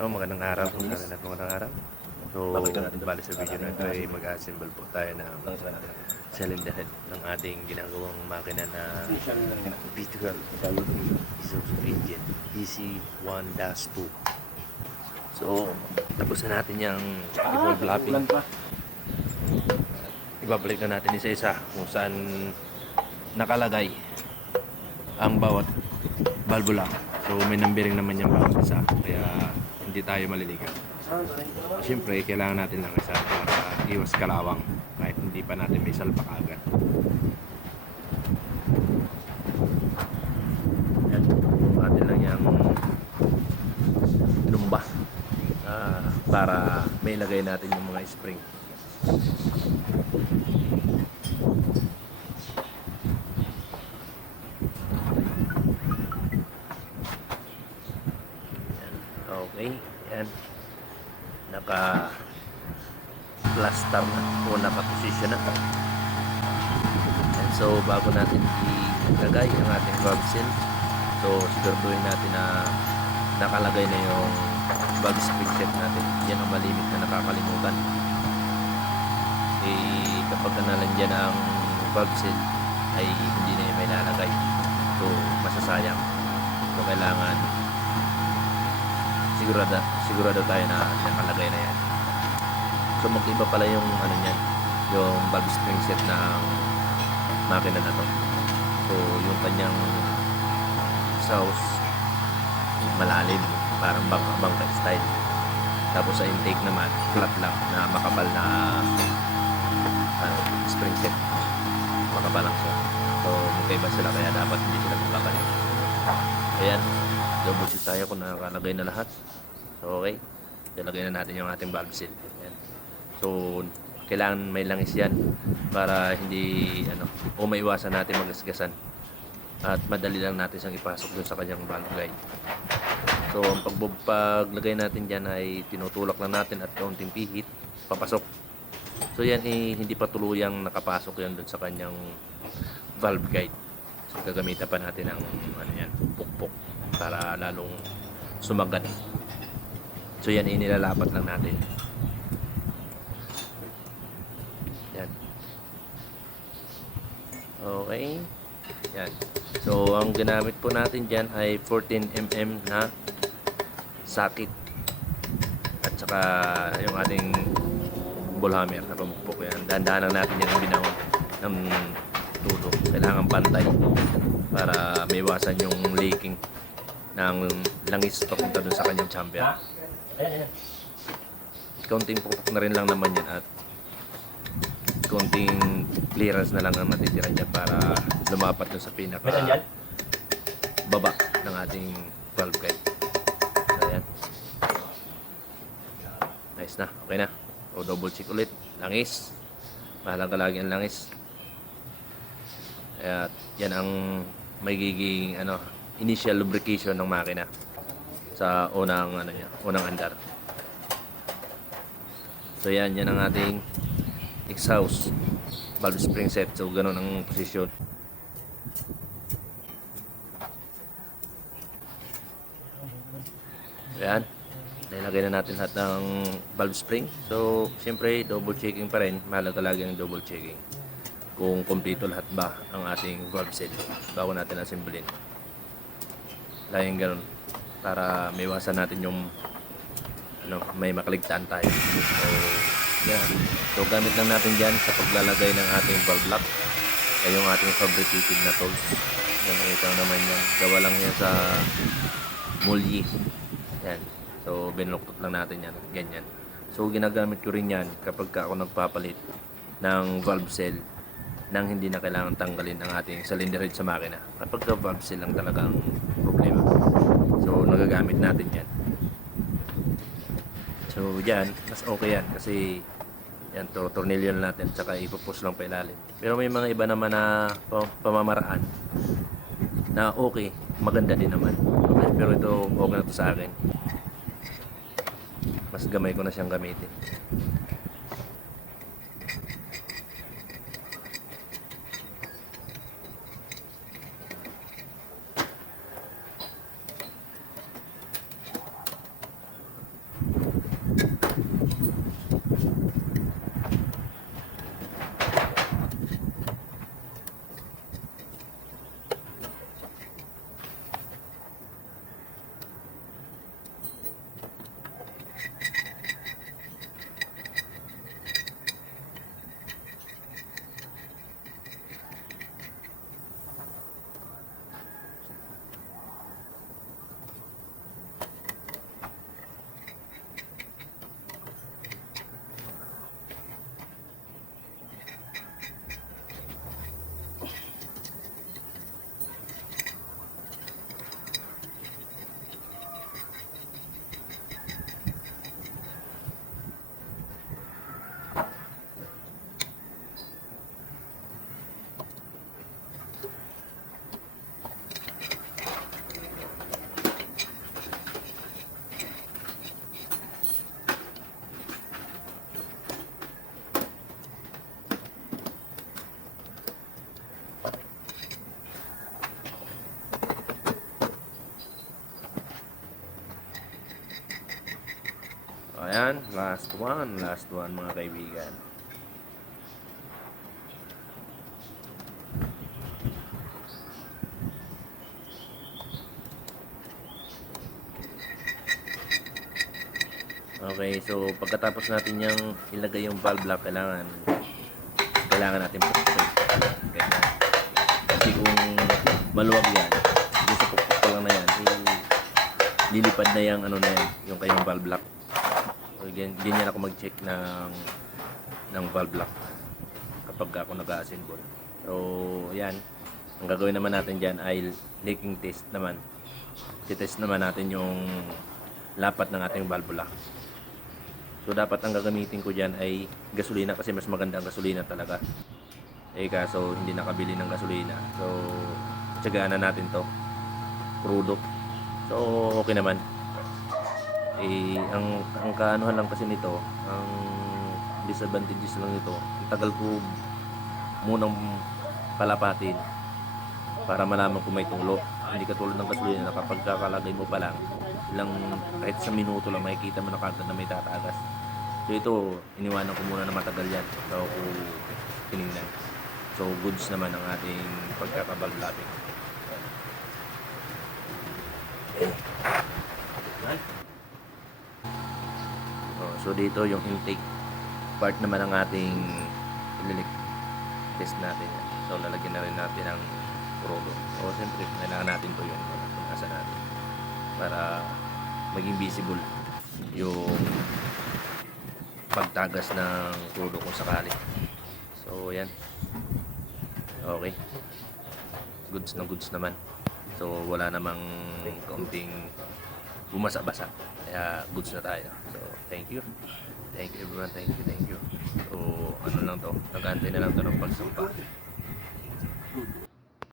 Magandang araw po sa lahat, magandang araw. So, bali sa video na ito ay mag-assemble po tayo ng cylinder head ng ating ginagawang makina na V12 Isuzu engine EC1-2. So, tapos na natin yung i-overlapping. Ibabalik na natin isa-isa kung saan nakalagay ang bawat valvula. So, may numbering naman yung bawat isa, kaya hindi tayo maliligaw. Siyempre, kailangan natin lang isa para iwas kalawang kahit hindi pa natin may salpak agad. Yan, natin lang yung lumba para may lagay natin yung mga spring. Okay, yan. Naka-plaster na o naka-position na. Yan, so, bago natin ilagay ang ating valve seal, so, siguraduhin natin na nakalagay na yung valve spring set natin. Yan ang malimit na nakakalimutan. Kapag nalandyan ang valve seal, ay hindi na yung may lalagay. So, masasayang. So, kailangan sigurado tayo na nakalagay na yan. So mag-iba pala yung ano niyan, yung valve spring set ng makina na to. So yung kanyang exhaust malalim, parang bangka style. Tapos sa intake naman flat lang na makapal na spring set, makapal lang siya. So magkaiba sila, kaya dapat hindi sila magkakalit. Ayan, double check tayo kung nakalagay na lahat. So, okay, ilagay na natin yung ating valve seal. Ayan. So, kailangan may langis yan para hindi o maiwasan natin magasgasan at madali lang natin siyang ipasok dun sa kanyang valve guide. So, ang paglagay natin dyan ay tinutulak lang natin at kaunting pihit papasok. So, yan hindi pa tuluyang nakapasok yan dun sa kanyang valve guide. So, gagamitan pa natin ng pukpok para lalong sumagat. So yan, inilalapat lang natin. Yan. Okay. Yan. So ang ginamit po natin dyan ay 14mm na sakit. At saka yung ating ball hammer na pamukpok yan. Dahan-dahan lang natin yung binaw ng tulo. Kailangan pantay para maiwasan yung leaking ng langis papunta dun sa kanyang chamber. Kaunting pukpok na rin lang naman yan at kaunting clearance na lang ang natitira dyan para lumapat dun sa pinaka baba ng ating valve guide. So, ayan. Nice na, okay na. O double check ulit. Langis, mahalaga lagi ang langis. At yan ang magiging initial lubrication ng makina sa unang andar. So yan ang ating exhaust valve spring set. So ganun ang posisyon. Yan, nilagay na natin lahat ng valve spring. So siyempre double checking pa rin, mahalaga lagi ang double checking kung kumpleto lahat ba ang ating valve set bago natin assemblein. Laging ganun para maiwasan natin yung may makaligtaan tayo. So, yan. So, gamit lang natin dyan sa paglalagay ng ating valve lock ay yung ating fabricated na tools. Yan, nakita naman yan. Gawa lang yan sa mulyi. Yan. So, binuluktot lang natin yan. Ganyan. So, ginagamit ko rin yan kapag ako nagpapalit ng valve seal nang hindi na kailangan tanggalin ang ating cylinder head sa makina. Kapag valve seal lang talagang problema. So, nagagamit natin yan. So, yan, mas okay yan kasi yan, tornilyo natin tsaka ipupush lang pa ilalim. Pero may mga iba naman na pamamaraan na okay, maganda din naman. Okay, pero ito, okay na to sa akin. Mas gamay ko na siyang gamitin. Ayan, last one mga kaibigan. Okay, so pagkatapos natin yung ilagay yung valve lock, kailangan natin pukpukin. Ganyan. Kasi kung maluwag yan, dito sa pukpuk ko lang na yan, lilipad na yung ano na yan, yung kayong valve lock. So ganyan ako mag-check ng valve lock kapag ako nag-assemble. So yan, ang gagawin naman natin dyan ay leaking test naman. I-test naman natin yung lapat ng ating valve lock. So dapat ang gagamitin ko dyan ay gasolina kasi mas maganda ang gasolina talaga. Kaso hindi nakabili ng gasolina. So tsagaan na natin to. Crudo. So okay naman. Ang kaanuhan lang kasi nito, ang disadvantages lang nito, ang tagal ko munang palapatin para malaman kung may tulo. Hindi katulad ng gasolina na kapag kakalagay mo pa lang, kahit sa minuto lang makikita mo na kagad na may tatagas. So ito, iniwanan ko muna na matagal yan bago ko tinignan. So goods naman ang ating pagkakavalve lapping. So dito yung intake part naman ng ating ililik test natin. So lalagyan na rin natin ang crudo. So siyempre kailangan natin to yun kung nasa natin para maging visible yung pagtagas ng crudo kung sakali. So yan, okay, goods na goods naman. So wala namang kaunting bumasa-basa, kaya goods na tayo. So thank you everyone, thank you. So ano lang to, nag-aantay na lang to ng pagsampa.